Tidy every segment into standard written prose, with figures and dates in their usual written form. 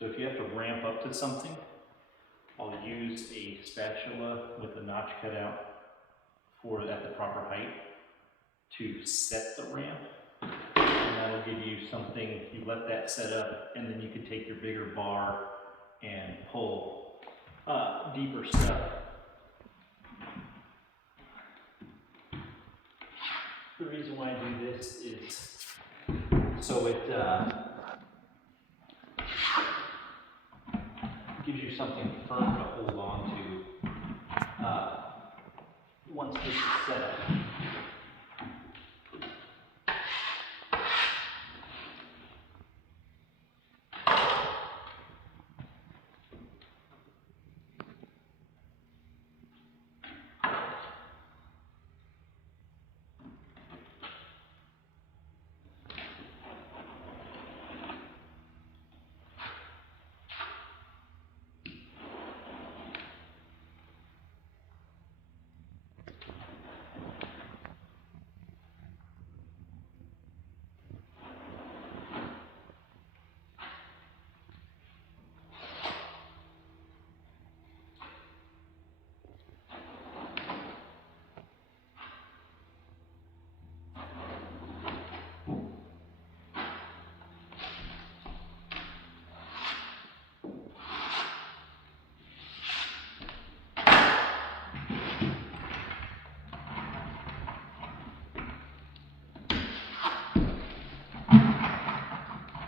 So if you have to ramp up to something, I'll use a spatula with a notch cut out for at the proper height to set the ramp. And that'll give you something, you let that set up, and then you can take your bigger bar and pull deeper stuff. The reason why I do this is so it gives you something firm to hold on to once this is set up.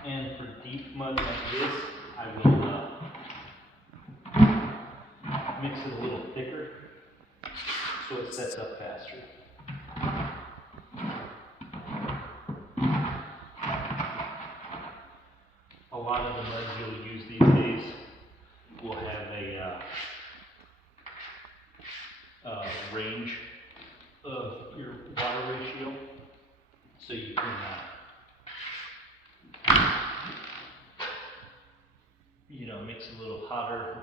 And for deep mud like this, I will mix it a little thicker so it sets up faster. A lot of the muds you'll use these days will have a range of your water ratio, so you can mix a little hotter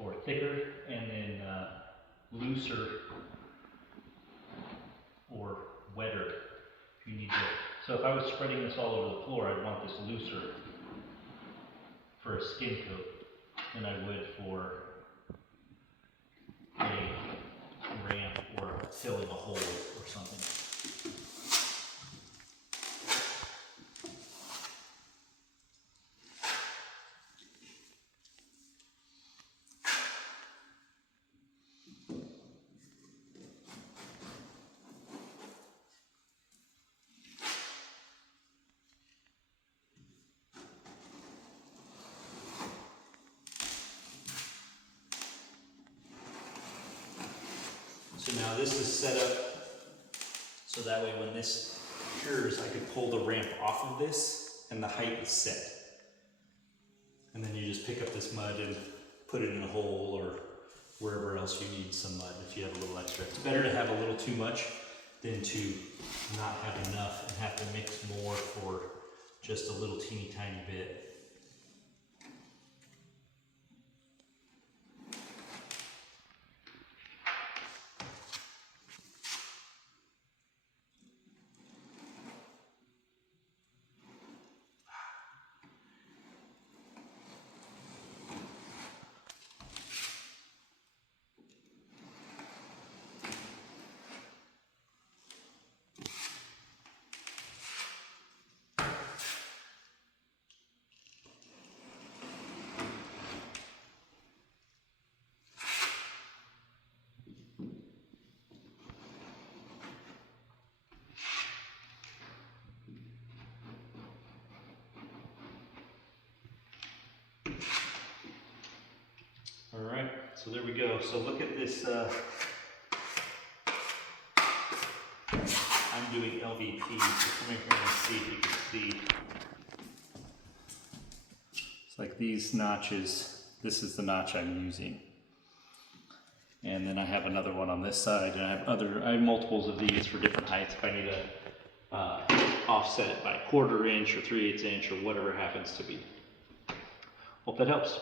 or thicker, and then looser or wetter if you need to. So if I was spreading this all over the floor, I'd want this looser for a skin coat than I would for a ramp or filling a hole or something. So now this is set up so that way when this cures, I could pull the ramp off of this and the height is set. And then you just pick up this mud and put it in a hole or wherever else you need some mud if you have a little extra. It's better to have a little too much than to not have enough and have to mix more for just a little teeny tiny bit. All right, so there we go. So look at this. I'm doing LVP, so come in here and see if you can see. It's like these notches. This is the notch I'm using. And then I have another one on this side, and I have multiples of these for different heights if I need to offset it by 1/4 inch or 3/8 inch or whatever it happens to be. Hope that helps.